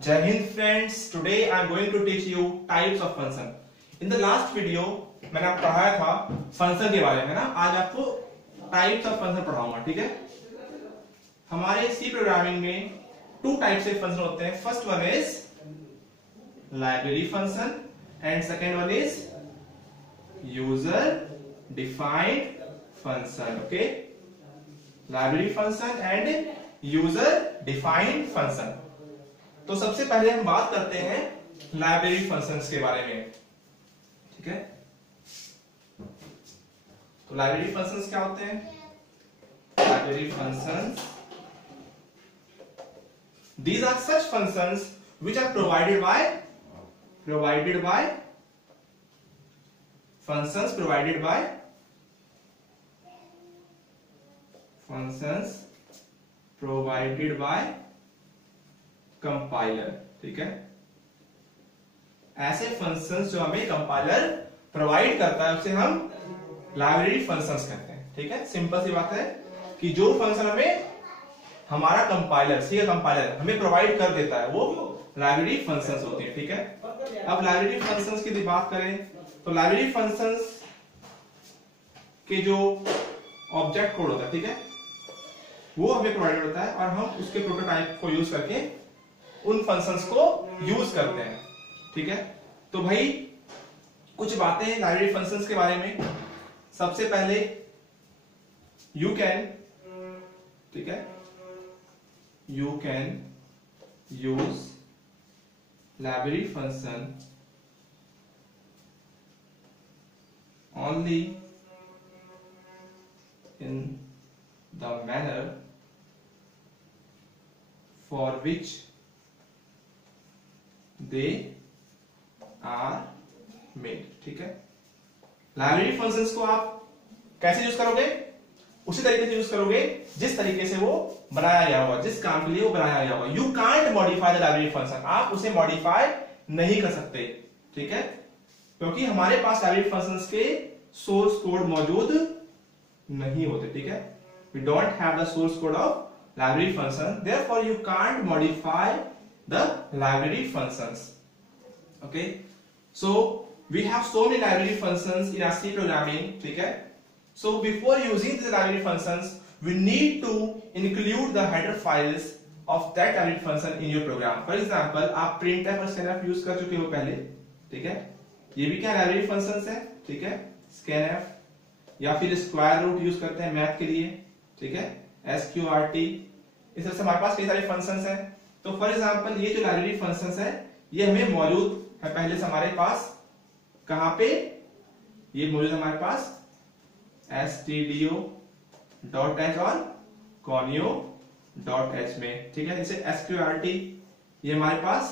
Jai Hind friends, today I am going to teach you types of function. In the last video मैंने आपको पढ़ाया था function के बारे में ना, आज आपको टाइप्स ऑफ फंक्शन पढ़ाऊंगा, ठीक है। हमारे सी प्रोग्रामिंग में टू टाइप्स के फंक्शन होते हैं। First one is library function and second one is user defined function. Okay, library function and user defined function. तो सबसे पहले हम बात करते हैं लाइब्रेरी फंक्शंस के बारे में, ठीक है। तो लाइब्रेरी फंक्शंस क्या होते हैं? Library functions, these are such functions which are provided by functions provided by compiler, ठीक है। ऐसे फंक्शंस जो हमें कंपाइलर प्रोवाइड करता है उसे हम लाइब्रेरी फंक्शंस कहते हैं, ठीक है। सिंपल सी बात है कि जो फंक्शन हमें हमारा कंपाइलर हमें प्रोवाइड कर देता है वो लाइब्रेरी फंक्शंस होती है, ठीक है। अब लाइब्रेरी फंक्शंस की बात करें तो लाइब्रेरी फंक्शंस के जो ऑब्जेक्ट कोड होता है, ठीक है, वो हमें प्रोवाइड होता है और हम उसके प्रोटोटाइप को यूज करके उन फंक्शंस को यूज करते हैं, ठीक है। तो भाई कुछ बातें लाइब्रेरी फंक्शंस के बारे में। सबसे पहले यू कैन, ठीक है, you can use library function only in the manner for which they are made, ठीक है। लाइब्रेरी फंक्शंस को आप कैसे यूज करोगे? उसी तरीके से यूज करोगे जिस तरीके से वो बनाया गया होगा, जिस काम के लिए वो बनाया गया होगा। You can't modify the library function, आप उसे मॉडिफाई नहीं कर सकते, ठीक है, क्योंकि हमारे पास लाइब्रेरी फंक्शंस के सोर्स कोड मौजूद नहीं होते, ठीक है। We don't have the source code of library function, therefore you can't modify the library functions. Okay, so we have so many library functions in our C programming, ठीक है। So before using these library functions, we need to include the header files of that library function in your program. For example, आप printf और scanf use कर चुके हो पहले, ठीक है। ये भी क्या लाइब्रेरी फंक्शंस है, ठीक है। scanf या फिर स्क्वायर रूट यूज करते हैं मैथ के लिए, ठीक है, SQRT। इस तरह से हमारे पास कई सारे फंक्शंस हैं। तो फॉर एग्जांपल ये जो लाइब्रेरी फंक्शंस है ये हमें मौजूद है पहले से हमारे पास। कहां पे ये मौजूद हमारे पास? stdio.h और conio.h में, ठीक है। जैसे SQRT ये हमारे पास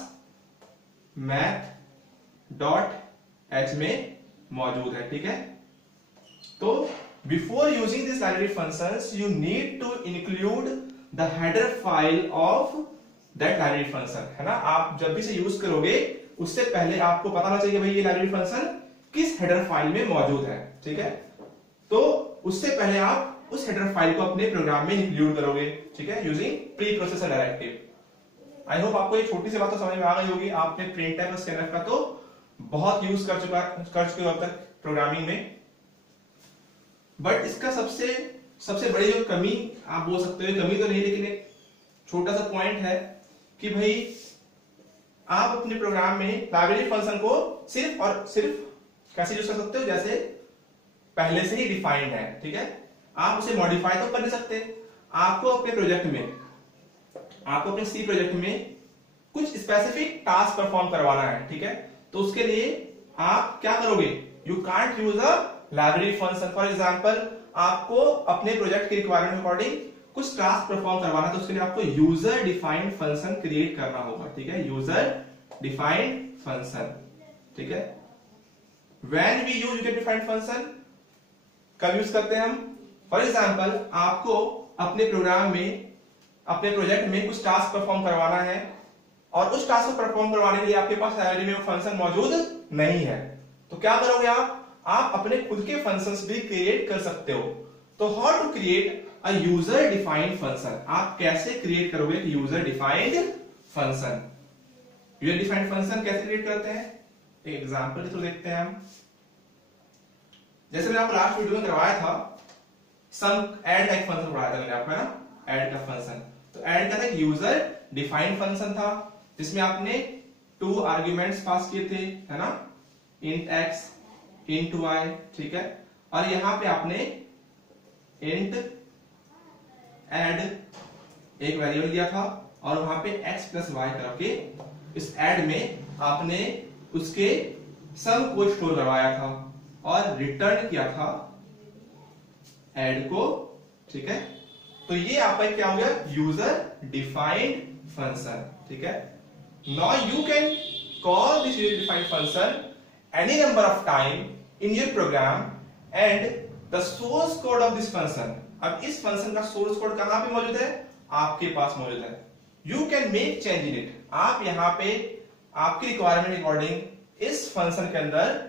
math.h में मौजूद है, ठीक है। तो before using this library functions you need to include the header file of that library function, है ना। आप जब भी इसे यूज करोगे उससे पहले आपको पता होना चाहिए भाई ये लाइब्रेरी फंक्शन किस हेडर फाइल में मौजूद है, ठीक है। तो उससे पहले आप उस हेडर फाइल को अपने प्रोग्राम में इंक्लूड करोगे, ठीक है, using pre processor directive. I hope आपको ये छोटी सी बात तो समझ में आ गई होगी। आपने printf और scanf का तो बहुत यूज कर चुके हो अब तक प्रोग्रामिंग में। बट इसका सबसे बड़ी जो कमी आप बोल सकते हो, कमी तो नहीं लेकिन एक छोटा सा पॉइंट है कि भाई आप अपने प्रोग्राम में लाइब्रेरी फंक्शन को सिर्फ और सिर्फ कैसे यूज कर सकते हो? जैसे पहले से ही डिफाइंड है, ठीक है। आप उसे मॉडिफाई तो कर नहीं सकते। आपको अपने प्रोजेक्ट में, आपको अपने सी प्रोजेक्ट में कुछ स्पेसिफिक टास्क परफॉर्म करवाना है, ठीक है। तो उसके लिए आप क्या करोगे? You can't use a library function. For example आपको अपने प्रोजेक्ट की रिक्वायरमेंट अकॉर्डिंग कुछ टास्क परफॉर्म करवाना है, तो उसके लिए आपको यूजर डिफाइंड फंक्शन क्रिएट करना होगा, ठीक है। यूजर डिफाइंड फंक्शन, ठीक है। When we use user defined function, कब यूज करते हैं हम? फॉर एग्जांपल आपको अपने प्रोग्राम में, अपने प्रोजेक्ट में कुछ टास्क परफॉर्म करवाना है और उस टास्क को परफॉर्म करवाने के लिए आपके पास लाइब्रेरी में फंक्शन मौजूद नहीं है, तो क्या करोगे आप अपने खुद के फंक्शंस भी क्रिएट कर सकते हो। तो how to create a user defined function, आप कैसे क्रिएट करोगे user defined function? User defined function कैसे क्रिएट करते हैं, एक एग्जांपल के थ्रू देखते हैं हम। जैसे मैंने आपको लास्ट वीडियो में करवाया था, सम ऐड का एक फंक्शन पढ़ाया था मैंने आपको, है ना, ऐड का फंक्शन। तो ऐड का था एक यूजर डिफाइंड फंक्शन था जिसमें आपने 2 आर्ग्यूमेंट्स पास किए थे, है ना, int x int y, ठीक है। और यहां पे आपने int add एक वेरिएबल दिया था और वहां पे x प्लस वाई करके इस ऐड में आपने उसके सम को स्टोर करवाया था और रिटर्न किया था ऐड को, ठीक है। तो ये आपका क्या हो गया, यूजर डिफाइंड फंक्शन, ठीक है। Now you can call this user defined function any number of time in your program and the source code of this function. अब इस फंक्शन का सोर्स कोड कहां पे मौजूद है, आपके पास मौजूद है। You can make change in it, आप यहां पे आपकी रिक्वायरमेंट अकॉर्डिंग इस फंक्शन के अंदर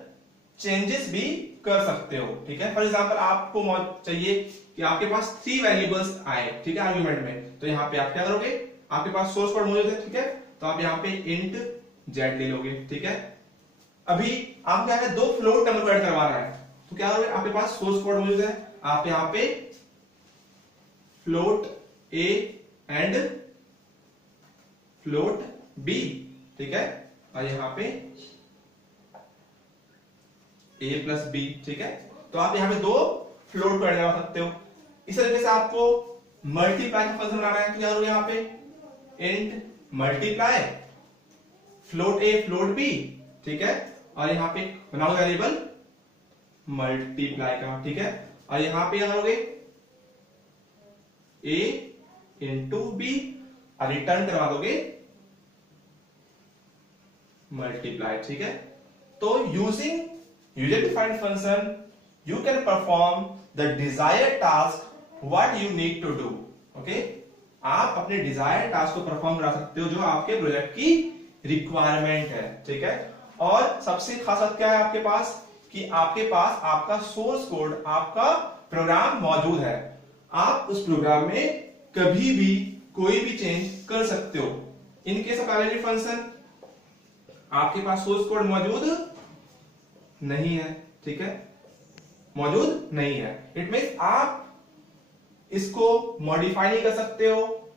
चेंजेस भी कर सकते हो, ठीक है। फॉर एग्जांपल आपको चाहिए कि आपके पास 3 वेरिएबल्स आए, ठीक है, आर्गुमेंट में। तो यहाँ पे आप क्या करोगे, आपके पास सोर्स कोड मौजूद है, ठीक है। तो आप यहाँ पे int z ले लोगे, ठीक है। अभी आप क्या है, 2 फ्लोट नंबर को ऐड करवा रहा है, तो क्या करोगे, आपके पास सोर्स कोड मौजूद है, आप यहाँ पे float a and float b, ठीक है। और यहाँ पे a प्लस बी, ठीक है। तो आप यहाँ पे 2 फ्लोट को ऐड करवा सकते हो। इस तरीके से आपको मल्टीप्लाई का फंक्शन बनाना है, तो क्या करोगे, यहाँ पे int multiply float a float b, ठीक है। और यहाँ पे बनाओ वेरिएबल मल्टीप्लाई का, ठीक है। और यहाँ पे क्या करोगे, a इंटू b और रिटर्न करवा दोगे मल्टीप्लाई, ठीक है। तो using user defined function you can perform the desired task what you need to do, okay. आप अपने डिजायर्ड टास्क को परफॉर्म करा सकते हो जो आपके प्रोजेक्ट की रिक्वायरमेंट है, ठीक है। और सबसे खास बात क्या है आपके पास, कि आपके पास आपका सोर्स कोड, आपका प्रोग्राम मौजूद है। आप उस प्रोग्राम में कभी भी कोई भी चेंज कर सकते हो। In case of library function आपके पास सोर्स कोड मौजूद नहीं है, ठीक है, मौजूद नहीं है। इट मींस आप इसको मॉडिफाई नहीं कर सकते हो,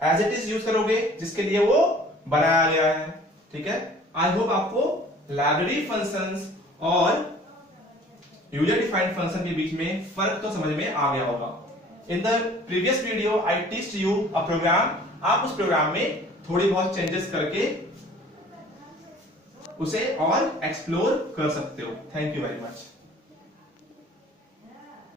एज इट इज यूज करोगे जिसके लिए वो बनाया गया है, ठीक है। आई होप आपको लाइब्रेरी फंक्शंस और यूजर डिफाइंड फंक्शन के बीच में फर्क तो समझ में आ गया होगा। In the previous video I teach you a program, आप उस प्रोग्राम में थोड़ी बहुत चेंजेस करके उसे और एक्सप्लोर कर सकते हो। Thank you very much.